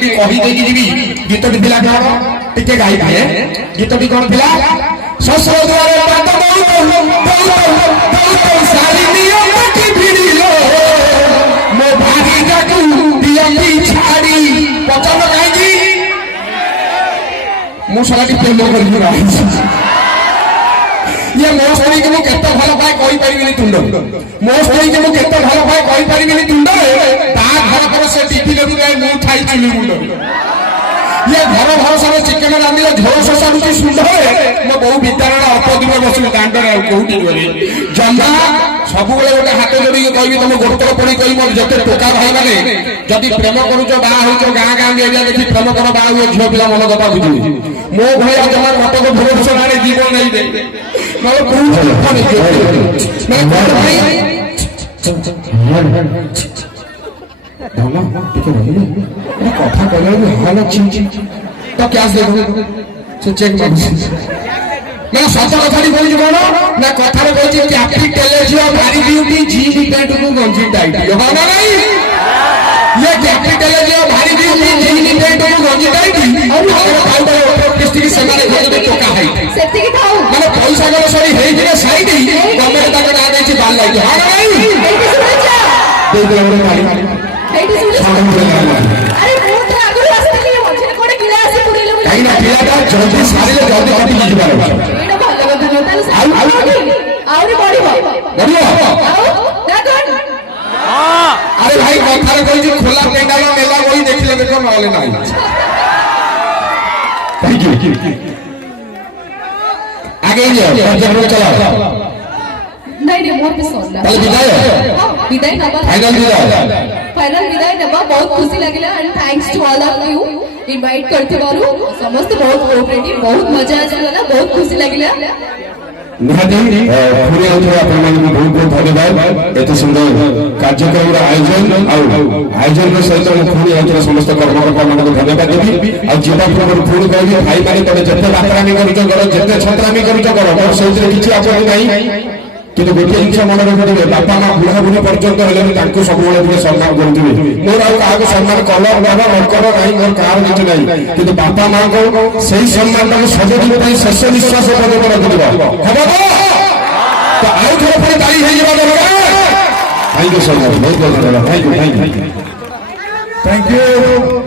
कही देगी जीवी गीतटी थिला कौन टिके गाई दिए गीतटी कौन थिला ससुर द्वारे बात सारी नियम की भिड़िलो मो भागी जाकू दियली छाड़ी पचन काई मु सलाटी प्रेम करी रहा ये मो स्त्री के मु केते भल पाए कहि परिबिनी तुंड मो स्त्री के मु केते भल पाए कहि परिबिनी तुंड ता घर पर से टीपी लेबु गए मु खाई चुली मुंड ये घर घर सब चिकन रांदिले झोल ससा रुचि सुंदर मो बहु विद्यालय अपदिन बसले दांडरे कोउटी गरी जम्मा सब बेले गोटे हाथ जोड़ी कहबी तुम गोड़तल पड़ी कहि मोर जते टोका भाई माने जदि प्रेम करूछ बाहा होछ गां गां एरिया देखि प्रेम कर बाहा हुए झियो पिला मन कथा बुझी मो भया जमा मत को भरोसा नारे जीवन नहीं दे मतलब बहुत लोग मैं भाई दामा टिके रहिए मैं कथा कहले हाल छी तो क्या देखो से चेक मार मैं सच कथा नहीं बोली कोन ना कथा रे कहछि कैप्टन टेलेजियो भारी ब्यूटी जी डिपेंड टू गंजी टाइट हो ना नहीं ये कैप्टन टेलेजियो भारी ब्यूटी जी डिपेंड टू गंजी टाइट और पाउडर डिस्ट्रिक्ट सेमारे होते टोका है सेति की थाउ माने पैसा गलो सरी हेई दिने साइड गवर्नमेंट तक ना देछि बाल लाइट हां नहीं एठी सुनछा दे दे हमरे गाड़ी एठी सुनछा अरे बहुत आगु रास्ता के मझे कोडे किला आसी पुरेले काई ना किलाटा जल्दी सारे जल्दी कति जीवा एटा भल कथा नोताल आउरी बढिबो ना कोन हां अरे भाई कथा रे कहि खोला पेंडाल मेला कोई देखले देखो नले नाही थैंक यू आगे जाओ चलाओ नहीं मोर पे सोना चल विदाई विदाई नबा फाइनल विदाई नबा बहुत खुशी लागला and thanks to all of you invite करते बारू समस्त बहुत कोऑपरेटिव बहुत मजा आला बहुत खुशी लागला निहाती पूरे होथरा आपण मन बहुत बहुत धन्यवाद एते सुंदर कार्यक्रम आयोजन आयोजन सहित पूरे होथरा समस्त कर्मकर्ता मन को धन्यवाद देबी आ जीवा पूर्व पूर्ण कहबी भाई माने तबे जते बातरामी करितो करो जते छत्रामी करितो करो और सहित किछि आपण नाही किंतु गोटे जिन मन रखिए बापा माँ बुढ़ा बुढ़ी पर्यटन हेल्ले सब सम्मान करेंगे मोर आगे सम्मान कल बाबा मकर ना मोर कार किसी ना कि बापा माँ को सही सम्मान सजोदी शेष निश्वास पर्यटन रखिए हम तो आउ थे पुणी ताली दरकार थैंक यू सो मच बहुत बहुत धन्यवाद थैंक यू